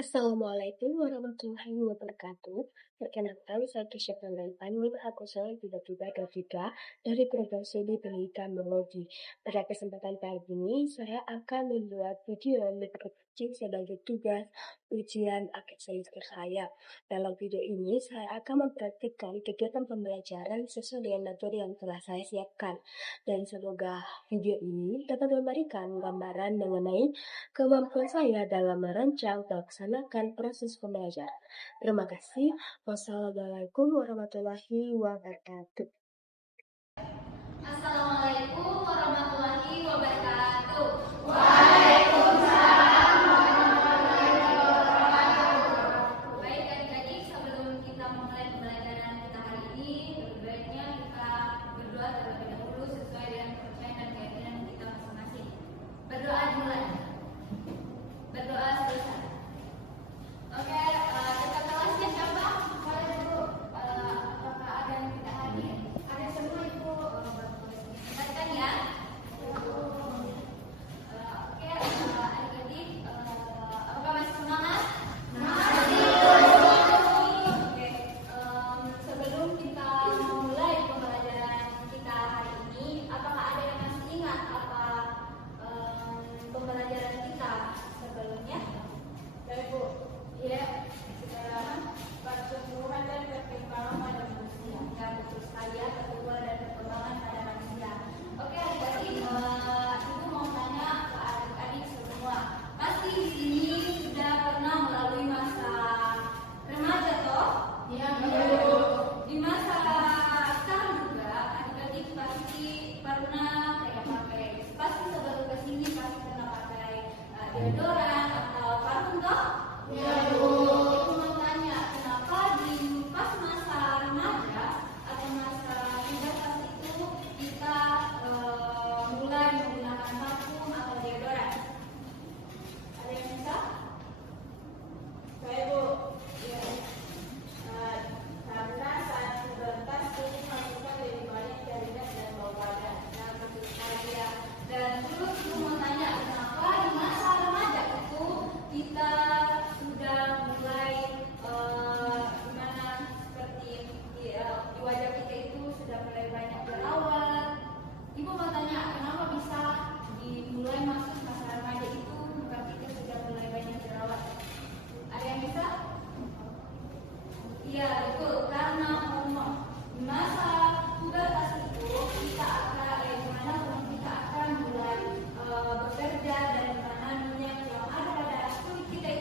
Assalamualaikum warahmatullahi wabarakatuh. Perkenalkan, saya Kisha Panggaipan, 5 tiba-tiba ketiga dari program studi pendidikan biologi. Pada kesempatan kali ini, saya akan membuat video mikro kecil sebagai tugas ujian akhir semester saya. Dalam video ini, saya akan mempraktikkan kegiatan pembelajaran sesuai dengan materi yang telah saya siapkan. Dan semoga video ini dapat memberikan gambaran mengenai kemampuan saya dalam merancang dan melaksanakan proses pembelajaran. Terima kasih. Wassalamualaikum warahmatullahi wabarakatuh. Assalamualaikum warahmatullahi wabarakatuh. Baik adik-adik, sebelum kita memulai pembelajaran kita hari ini, lebih baiknya kita berdoa terlebih dahulu sesuai dengan kepercayaan dan keyakinan kita masing-masing. Berdoa dimulai. Berdoa selesai. Oke, kita kelasnya siapa? Boleh dulu. Apakah ada yang tidak hadir? Ada semua ibu. Ingatkan ya. Oke, adik-adik, apakah masih semangat? Oke, sebelum kita memulai pembelajaran kita hari ini, apakah ada yang masih ingat apa pembelajaran kita sebelumnya? Baik Bu. Ya, pertumbuhan dan perkembangan pada manusia. Ya, betul sekali ya, pertumbuhan dan perkembangan pada manusia. Oke, adik-adik, Ibu mau tanya ke adik-adik semua. Pasti di sini sudah pernah melalui masa remaja toh? Iya, Bu. Di masa sekarang juga adik-adik pasti pernah kayak pakai, pasti sebelum ke sini pasti pernah pakai deodoran atau parfum toh? Iya, Bu. Ibu mau tanya, kenapa di pas masa remaja atau masa pubertas itu kita mulai menggunakan parfum atau deodoran? Ada yang bisa? Baik, Bu. Ya. Karena saat pubertas tubuh manusia lebih banyak cairan dan bau badan. Nah, betul sekali ya. Dan terus Ibu mau tanya, kenapa di masa remaja itu kita sudah mulai gimana seperti di wajah kita itu sudah mulai banyak jerawat. Ibu mau tanya, kenapa bisa dimulai masuk masa remaja itu muka kita sudah mulai banyak jerawat? Ada yang bisa? Iya, betul, karena hormon. Di masa pubertas itu kita akan gimana hormon kita akan mulai bekerja dan mana minyak yang ada pada kulit kita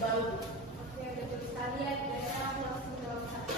Oke, betul sekali ya. Kira-kira aku langsung jawab satu